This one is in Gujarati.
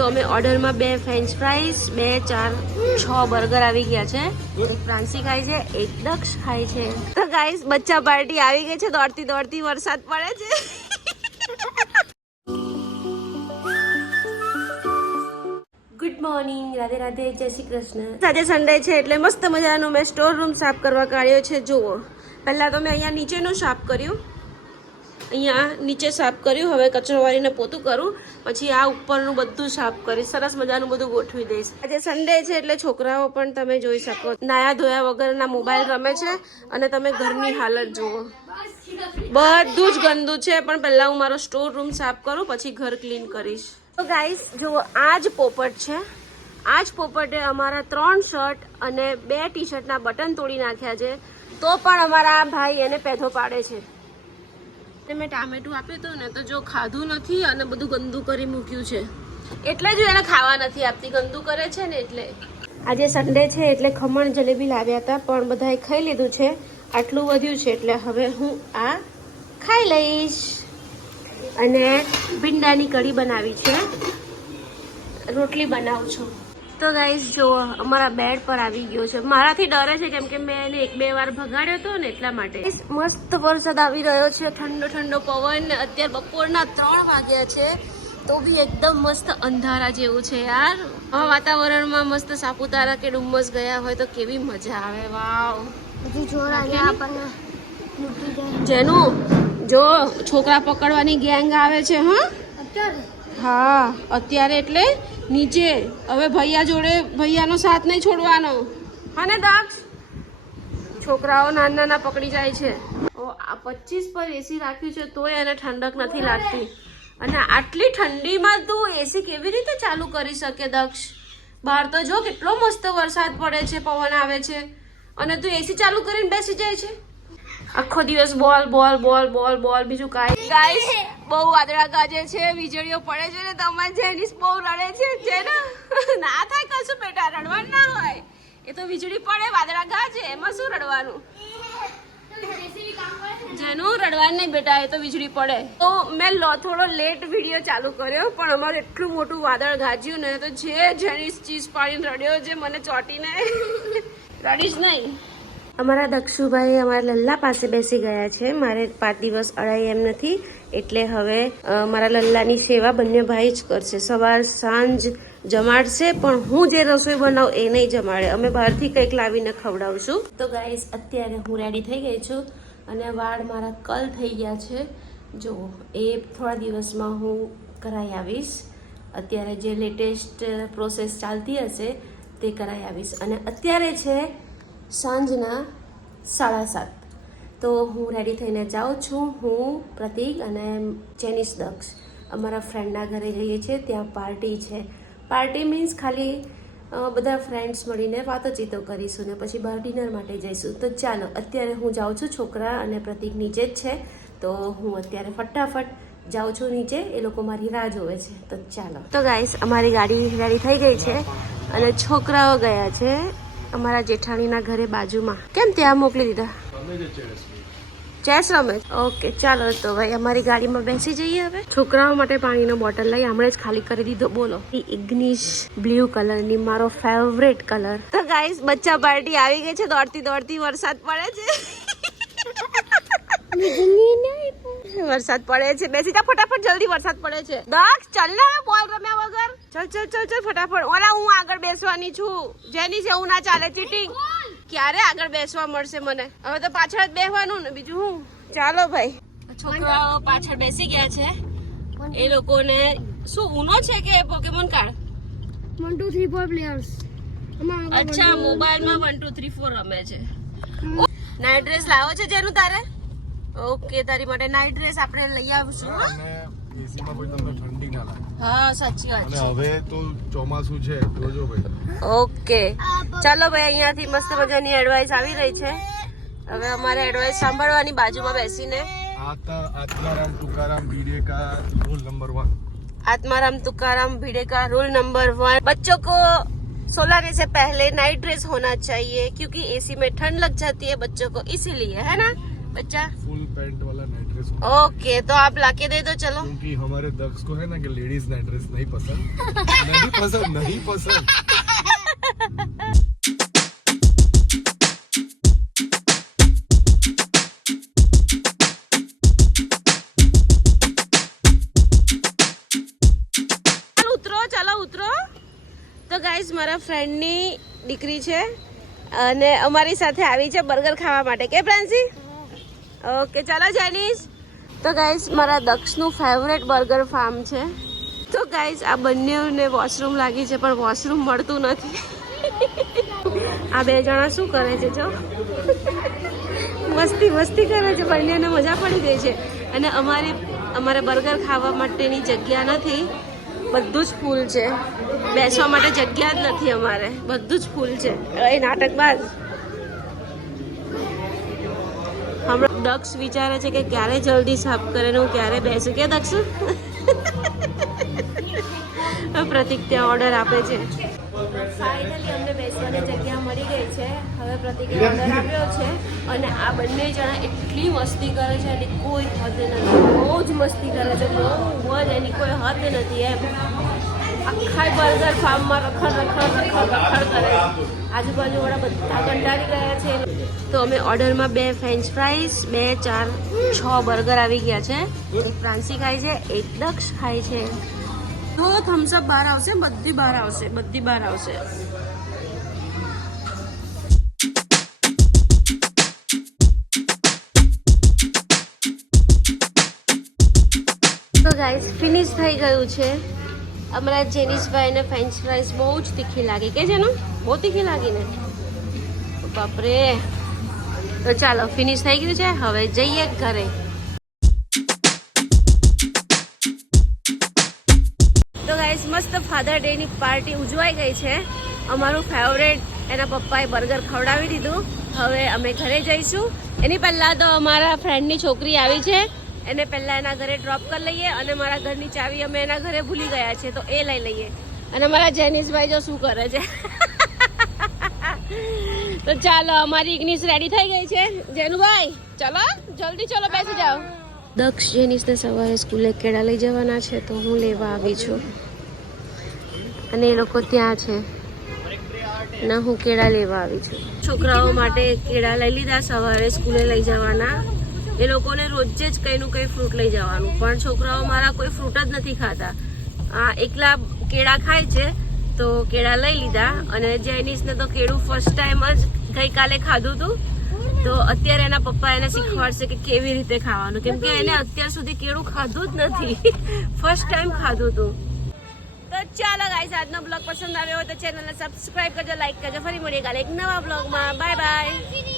તો અમે ઓર્ડરમાં 2 ફ્રેન્ચ ફ્રાઈઝ, 2, 4, 6 બર્ગર આવી ગયા છે. એક ફ્રાન્સી ખાય છે, એક દક્ષ ખાય છે. તો ગાઈસ બચ્ચા પાર્ટી આવી ગઈ છે. દોડતી દોડતી વરસાદ પડે છે. ગુડ મોર્નિંગ, રાધે રાધે, જય શ્રી કૃષ્ણ. આજે સન્ડે છે એટલે મસ્ત મજાનું મેં સ્ટોર રૂમ સાફ કરવા કાઢ્યો છે. જુઓ, પહેલાં તો મેં અહીંયા નીચેનું સાફ કર્યું, અહીંયા નીચે સાફ કર્યું. હવે કચરો વાળીને પોતું કરું, પછી આ ઉપરનું બધું સાફ કરીશ. સરસ મજાનું બધું ગોઠવી દઈશ. આજે સન્ડે છે એટલે છોકરાઓ પણ તમે જોઈ શકો નાયા ધોયા વગરના મોબાઈલ રમે છે. અને તમે ઘરની હાલત જુઓ, બધું જ ગંદુ છે. પણ પહેલાં હું મારો સ્ટોર રૂમ સાફ કરું, પછી ઘર ક્લીન કરીશ. તો ગાઈસ જુઓ, આ જ પોપટ છે. આ જ પોપટે અમારા 3 શર્ટ અને 2 ટી શર્ટના બટન તોડી નાખ્યા છે. તો પણ અમારા આ ભાઈ એને પેધો પાડે છે. મેં ટામેટું આપ્યું હતું ને, તો જો ખાધું નથી અને બધું ગંદુ કરી મૂક્યું છે. એટલે જ એને ખાવા નથી આપતી, ગંદુ કરે છે ને એટલે. આજે સન્ડે છે એટલે ખમણ જલેબી લાવ્યા હતા, પણ બધાએ ખાઈ લીધું છે. આટલું વધ્યું છે એટલે હવે હું આ ખાઈ લઈશ. અને ભીંડાની કઢી બનાવી છે, રોટલી બનાવું છું. તો ગાઈસ જુઓ, અમારા બેડ પર આવી ગયો છે. મારાથી ડરે છે કેમ કે મેં એને 1-2 વાર ભગાડ્યો હતો ને, એટલા માટે. મસ્ત વરસાદ આવી રહ્યો છે, ઠંડો ઠંડો પવન. અત્યારે બપોરના 3 વાગ્યા છે, તો બી એકદમ મસ્ત અંધારા જેવું છે યાર. આ વાતાવરણમાં મસ્ત સાપુતારા કે ડુમ્મસ ગયા હોય તો કેવી મજા આવે. વાવ, જેનું જો છોકરા પકડવાની ગેંગ આવે છે. હા, અત્યારે એટલે નીચે. હવે ભૈયા જોડે ભૈયાનો સાથ નહીં છોડવાનો, હા ને દક્ષ? છોકરાઓ નાના નાના પકડી જાય છે. આ 25 પર એસી રાખ્યું છે તોય એને ઠંડક નથી લાગતી. અને આટલી ઠંડીમાં તું એસી કેવી રીતે ચાલુ કરી શકે દક્ષ? બહાર તો જો કેટલો મસ્ત વરસાદ પડે છે, પવન આવે છે, અને તું એસી ચાલુ કરીને બેસી જાય છે. આખો દિવસ બોલ બોલ બોલ બોલ બોલ, બીજું કાંઈ. ગાઈસ બહુ વાદળા ગાજે છે, વીજળીઓ પડે છે ને તમારે જેનિસ બહુ રડે છે ને. ના થાય કશું બેટા, રડવાનું ના હોય. એ તો વીજળી પડે, વાદળા ગાજે, એમાં શું રડવાનું? જેનું રડવાનું નહીં બેટા, એ તો વીજળી પડે. તો મેં થોડો લેટ વિડીયો ચાલુ કર્યો, પણ અમારે એટલું મોટું વાદળ ગાજ્યું ને, તો જે જેનિસ ચીઝ પાડીને રડ્યો, જે મને ચોટીને રડીશ નહીં. અમારા દક્ષુભાઈ અમારા લલ્લા પાસે બેસી ગયા છે. મારે 5 દિવસ અડાઈ એમ નથી, એટલે હવે મારા લલ્લાની સેવા બંને ભાઈ જ કરશે. સવાર સાંજ જમાડશે, પણ હું જે રસોઈ બનાવું એ નહીં જમાડે. અમે બહારથી કંઈક લાવીને ખવડાવશું. તો ગાઈસ અત્યારે હું રેડી થઈ ગઈ છું, અને વાળ મારા કલ થઈ ગયા છે. જો એ થોડા દિવસમાં હું કરાવી આવીશ. અત્યારે જે લેટેસ્ટ પ્રોસેસ ચાલતી હશે તે કરાવી આવીશ. અને અત્યારે છે સાંજના 7:30. તો હું રેડી થઈને જાઉં છું. હું, પ્રતિક અને જેનિસ દક્ષ અમારા ફ્રેન્ડના ઘરે જઈએ છીએ. ત્યાં પાર્ટી છે. પાર્ટી મીન્સ ખાલી બધા ફ્રેન્ડ્સ મળીને વાતોચીતો કરીશું ને પછી બહાર ડિનર માટે જઈશું. તો ચાલો, અત્યારે હું જાઉં છું. છોકરા અને પ્રતિક નીચે જ છે, તો હું અત્યારે ફટાફટ જાઉં છું નીચે. એ લોકો મારી રાહ જોવે છે. તો ચાલો. તો ગાઈસ અમારી ગાડી રેડી થઈ ગઈ છે, અને છોકરાઓ ગયા છે અમારા જેઠાણીના ઘરે બાજુમાં. કેમ ત્યાં મોકલી દીધા? ચેસ રમે. ઓકે ચાલો, તો ભાઈ અમારી ગાડીમાં બેસી જઈએ. હવે છોકરાઓ માટે પાણીનો બોટલ લઈ હમણાં જ ખાલી કરી દીધો. બોલો, ઇગ્નિશ બ્લુ કલરની, મારો ફેવરેટ કલર. તો ગાઈસ બચ્ચા પાર્ટી આવી ગઈ છે. દોડતી દોડતી વરસાદ પડે છે. વરસાદ પડે છે, બેસી જા ફટાફટ, જલ્દી વરસાદ પડે છે. દક્ષ ચાલ ને, બોલ રમ્યા વગર. ચલ ચલ ચલ ચલ ફટાફટ. ઓલા હું આગળ બેસવાની છું. જેની છે એવું ના ચાલે, ચીટિંગ. ક્યારે આગળ બેસવા મળશે મને? હવે તો પાછળ જ બેસવાનું ને, બીજું હું. ચાલો ભાઈ, છોકરાઓ પાછળ બેસી ગયા છે. એ લોકોને શું ઉનો છે કે પોકેમોન કાર્ડ? 1 2 3 4 પ્લેયર્સ. અચ્છા, મોબાઈલમાં 1 2 3 4 રમે છે. નાઈટ ડ્રેસ લાવો છે જેનું તારે? ઓકે, તારી માટે નાઈટ ડ્રેસ આપણે લઈ આવશું. એસીમાં કોઈ તમને ઠંડી ના લાગે. હા સાચી વાત અને છે. હવે તો ચોમાસું છે, જોજો ભાઈ. ઓકે ચાલો ભાઈ, અહીંયાથી મસ્ત મજાની એડવાઇસ આવી રહી છે. હવે અમારે એડવાઇસ સાંભળવાની બાજુમાં બેસીને. आत्माराम तुकाराम भिड़े का रूल नंबर 1. आत्माराम तुकाराम भिड़े का रूल नंबर 1, बच्चों को सोलाने से पहले नाइट ड्रेस होना चाहिए, क्योंकि एसी में ठंड लग जाती है बच्चों को, इसीलिए, है ना बच्चा? फुल पैंट वाला नाइट ड्रेस ओके तो आप लाके दे दो चलो क्योंकि हमारे दक्ष को है ना कि लेडीज ना ड्रेस नहीं पसंद नहीं पसंद ચાલો ઉતરો તો ગાઈસ મારા ફ્રેન્ડની દીકરી છે અને અમારી સાથે આવી છે બર્ગર ખાવા માટે કે પ્રાંસી ઓકે ચાલો જેનિસ તો ગાઈસ મારા દક્ષનું ફેવરેટ બર્ગર ફાર્મ છે તો ગાઈસ આ બંનેને વોશરૂમ લાગી છે પણ વોશરૂમ મળતું નથી આ બે જણા શું કરે છે જો મસ્તી કરે છે બંનેને મજા પડી ગઈ છે અને અમારે બર્ગર ખાવા માટેની જગ્યા નથી બધું જ ફૂલ છે બેસવા માટે જગ્યા જ નથી અમારે બધું જ ફૂલ છે એ નાટકબાજ હમણાં દક્ષ વિચારે છે કે ક્યારે જલ્દી સાફ કરે ને હું ક્યારે બેસું કે દક્ષ પ્રતિક ત્યાં ઓર્ડર આપે છે ફાઇનલી અમને બેસવાની જગ્યા મળી ગઈ છે હવે પ્રતિકે ઓર્ડર આપ્યો છે અને આ બંને જણા એટલી મસ્તી કરે છે એની કોઈ હદ નથી બહુ જ મસ્તી કરે છે બહુ જ એની કોઈ હદ નથી એમ આખા બર્ગર ફાર્મમાં રખડ કરે આજુબાજુવાળા બધા કંટાળી ગયા છે તો અમે ઓર્ડરમાં 2 ફ્રેન્ચ ફ્રાઈઝ 2 4 6 બર્ગર આવી ગયા છે એક પ્રાંસી ખાય છે એક દક્ષ ખાય છે તો થમ્સઅપ બહાર આવશે બધી બહાર આવશે તો ગાઈસ ફિનિશ થઈ ગયું છે અમારા જેનિસભાઈને ફ્રેન્ચ ફ્રાઈઝ બહુ જ તીખી લાગી કે જેનું બહુ તીખી લાગી ને બાપરે તો ચાલો ફિનિશ થઈ ગયું છે હવે જઈએ ઘરે તો ગાઈસ મસ્ત ફાધર ડે ની પાર્ટી ઉજવાઈ ગઈ છે અમારું ફેવરેટ એના પપ્પાએ બર્ગર ખવડાવી દીધું હવે અમે ઘરે જઈશું એની પહેલા તો અમારા ફ્રેન્ડની છોકરી આવી છે એને પહેલા એના ઘરે ડ્રોપ કરી લઈએ અને મારા ઘરની ચાવી અમે એના ઘરે ભૂલી ગયા છે તો એ લઈ લઈએ અને મારા જેનિસભાઈ જો શું કરે છે તો ચાલો અમારી ઇગ્નિસ રેડી થઈ ગઈ છે જેનુભાઈ ચલો જલ્દી ચલો બેસી જાઓ દક્ષ જેનિસને સવારે સ્કૂલે કેળા લઈ જવાના છે તો હું લેવા આવી છું અને એ લોકો ત્યાં છે ના હું કેળા લેવા આવી છું છોકરાઓ માટે કેળા લઈ લીધા સવારે સ્કૂલે લઈ જવાના એ લોકોને રોજે જ કંઈનું કંઈ ફ્રૂટ લઈ જવાનું પણ છોકરાઓ મારા કોઈ ફ્રૂટ જ નથી ખાતા એકલા કેળા ખાય છે તો કેળા લઈ લીધા અને જેનિસને તો કેળું ફર્સ્ટ ટાઈમ જ ગઈકાલે ખાધું હતું તો અત્યારે એના પપ્પા એને શીખવાડશે કે કેવી રીતે ખાવાનું કેમ કે એને અત્યાર સુધી કેળું ખાધું જ નથી ફર્સ્ટ ટાઈમ ખાધું હતું તો ચાલો ગાઈસ આજનો બ્લોગ પસંદ આવ્યો હોય તો ચેનલને સબસ્ક્રાઇબ કરજો લાઈક કરજો ફરી મળીએ કાલે એક નવા બ્લોગમાં બાય બાય